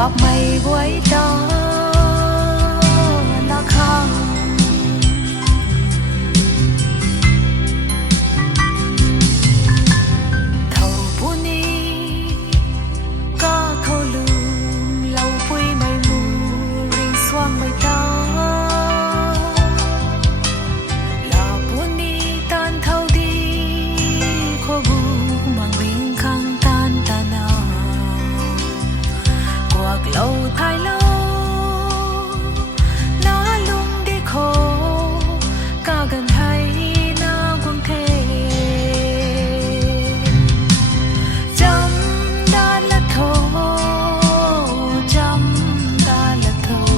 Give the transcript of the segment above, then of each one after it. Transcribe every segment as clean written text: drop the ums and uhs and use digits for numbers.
bọc mây với đó là không thầu buni có thâu lùm lâu vui mây mù riêng xoang mây đó là buni tan thâu đi khô bu mang riêng khang tan ta nào lâu thái lâu nó luôn đi khổ cao gần hay nó cũng thế chăm đã là thô chăm đã là thô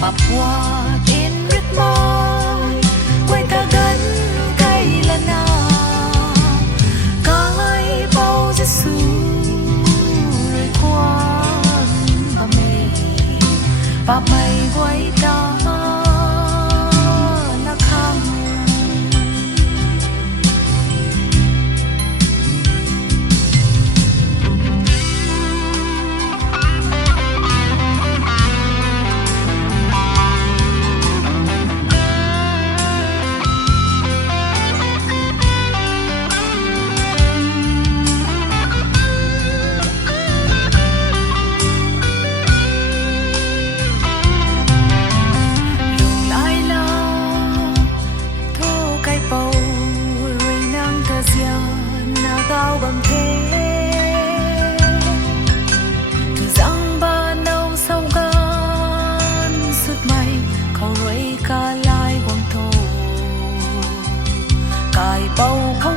bập qua đến rất mỏi quay ta gần cây là nào cái bao Giêsu rồi qua và mây quay đó là không cao bằng thế từ răng ba nâu sâu gan suốt mây khâu rơi ca lai quang thô cài bầu không